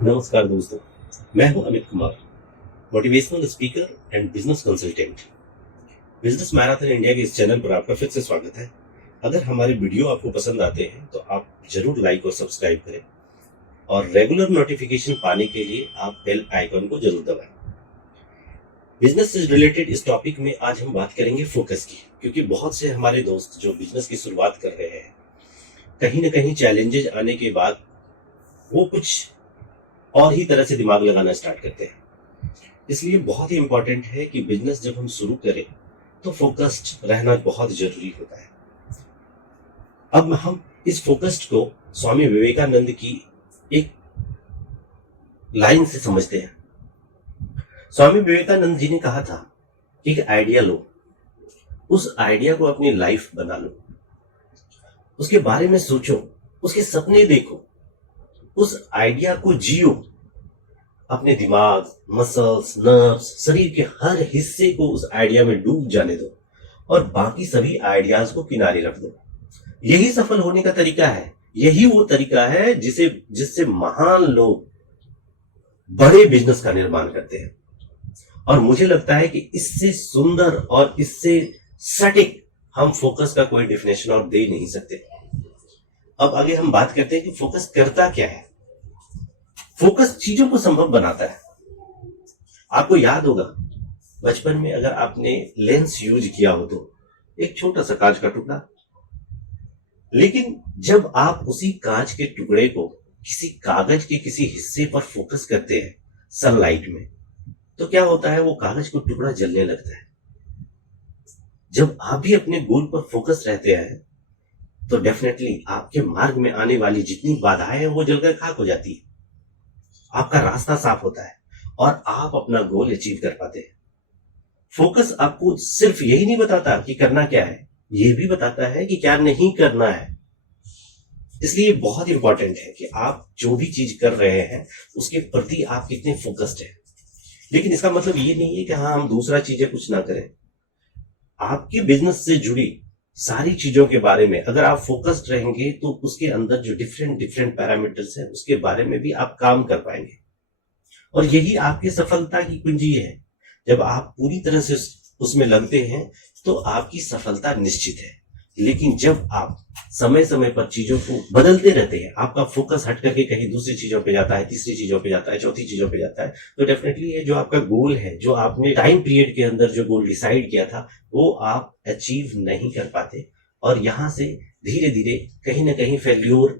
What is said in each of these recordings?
नमस्कार दोस्तों, मैं हूं Amit Kumar, motivational speaker and business consultant. Business marathon India के इस चैनल पर आपका फिर से स्वागत है। अगर हमारे वीडियो आपको पसंद आते हैं तो आप जरूर लाइक और सब्सक्राइब करें और रेगुलर नोटिफिकेशन पाने के लिए आप बेल आइकन को जरूर दबाएं। बिजनेस से रिलेटेड इस टॉपिक में आज हम बात करेंगे फोकस की, क्योंकि बहुत से हमारे दोस्त जो बिजनेस की शुरुआत कर रहे हैं, कहीं ना कहीं चैलेंजेस आने के बाद वो कुछ और ही तरह से दिमाग लगाना स्टार्ट करते हैं। इसलिए बहुत ही इंपॉर्टेंट है कि बिजनेस जब हम शुरू करें तो फोकस्ड रहना बहुत जरूरी होता है। अब हम इस फोकस्ड को स्वामी विवेकानंद की एक लाइन से समझते हैं। स्वामी विवेकानंद जी ने कहा था, एक आइडिया लो, उस आइडिया को अपनी लाइफ बना लो, उसके बारे में सोचो, उसके सपने देखो, उस आइडिया को जियो, अपने दिमाग, मसल्स, नर्व्स, शरीर के हर हिस्से को उस आइडिया में डूब जाने दो और बाकी सभी आइडियाज को किनारे रख दो। यही सफल होने का तरीका है। यही वो तरीका है जिससे महान लोग बड़े बिजनेस का निर्माण करते हैं। और मुझे लगता है कि इससे सुंदर और इससे सटीक हम फोकस का कोई डेफिनेशन और दे नहीं सकते। अब आगे हम बात करते हैं कि फोकस करता क्या है। फोकस चीजों को संभव बनाता है। आपको याद होगा बचपन में अगर आपने लेंस यूज किया हो तो एक छोटा सा कांच का टुकड़ा, लेकिन जब आप उसी कांच के टुकड़े को किसी कागज के किसी हिस्से पर फोकस करते हैं सनलाइट में, तो क्या होता है, वो कागज को टुकड़ा जलने लगता है। जब आप भी अपने गोल पर फोकस रहते हैं तो डेफिनेटली आपके मार्ग में आने वाली जितनी बाधाएं हैं वो जलकर खाक हो जाती है। आपका रास्ता साफ होता है और आप अपना गोल अचीव कर पाते हैं। फोकस आपको सिर्फ यही नहीं बताता कि करना क्या है, यह भी बताता है कि क्या नहीं करना है। इसलिए बहुत इंपॉर्टेंट है कि आप जो भी चीज कर रहे हैं उसके प्रति आप कितने फोकस्ड हैं। लेकिन इसका मतलब ये नहीं है कि हाँ हम दूसरा चीजें कुछ ना करें। आपके बिजनेस से जुड़ी सारी चीजों के बारे में अगर आप फोकस्ड रहेंगे तो उसके अंदर जो डिफरेंट पैरामीटर्स हैं उसके बारे में भी आप काम कर पाएंगे। और यही आपकी सफलता की कुंजी है। जब आप पूरी तरह से उसमें लगते हैं तो आपकी सफलता निश्चित है। लेकिन जब आप समय समय पर चीजों को बदलते रहते हैं, आपका फोकस हट करके कहीं दूसरी चीजों पे जाता है, तीसरी चीजों पे जाता है, चौथी चीजों पे जाता है, तो डेफिनेटली ये जो आपका गोल है, जो आपने टाइम पीरियड के अंदर जो गोल डिसाइड किया था, वो आप अचीव नहीं कर पाते और यहां से धीरे धीरे कहीं ना कहीं फेल्योर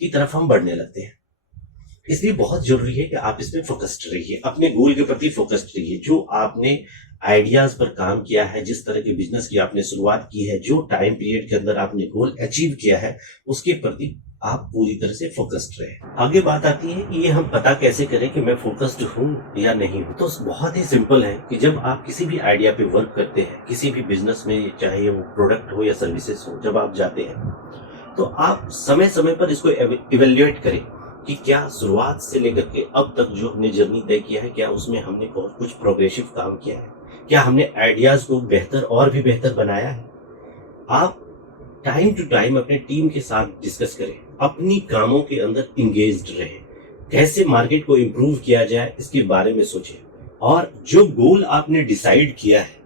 की तरफ हम बढ़ने लगते हैं। इसलिए बहुत जरूरी है कि आप इसमें फोकस्ड रहिए, अपने गोल के प्रति फोकस्ड रहिए। जो आपने आइडियाज पर काम किया है, जिस तरह के बिजनेस की आपने शुरुआत की है, जो टाइम पीरियड के अंदर आपने गोल अचीव किया है, उसके प्रति आप पूरी तरह से फोकस्ड रहे। आगे बात आती है कि ये हम पता कैसे करें कि मैं फोकस्ड हूं या नहीं हूं। तो बहुत ही सिंपल है कि जब आप किसी भी आइडिया पे वर्क करते हैं, किसी भी बिजनेस में, चाहे वो प्रोडक्ट हो या सर्विसेज हो, जब आप जाते हैं तो आप समय समय पर इसको इवेल्युएट करें कि क्या शुरुआत से लेकर के अब तक जो हमने जर्नी तय किया है, क्या उसमें हमने कुछ प्रोग्रेसिव काम किया है, क्या हमने आइडियाज को बेहतर और भी बेहतर बनाया है। आप टाइम टू टाइम अपने टीम के साथ डिस्कस करें, अपनी कामों के अंदर इंगेज्ड रहें, कैसे मार्केट को इंप्रूव किया जाए इसके बारे में सोचें। और जो गोल आपने डिसाइड किया है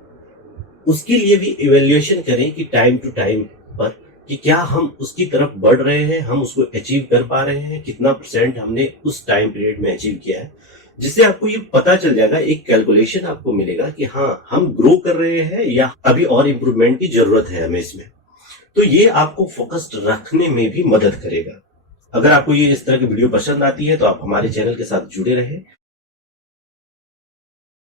उसके लिए भी इवेल्युएशन करें कि टाइम टू टाइम पर कि क्या हम उसकी तरफ बढ़ रहे हैं, हम उसको अचीव कर पा रहे हैं, कितना % हमने उस टाइम पीरियड में अचीव किया है, जिससे आपको ये पता चल जाएगा, एक कैलकुलेशन आपको मिलेगा कि हाँ हम ग्रो कर रहे हैं या अभी और इंप्रूवमेंट की जरूरत है हमें इसमें। तो ये आपको फोकस्ड रखने में भी मदद करेगा। अगर आपको ये इस तरह की वीडियो पसंद आती है तो आप हमारे चैनल के साथ जुड़े रहें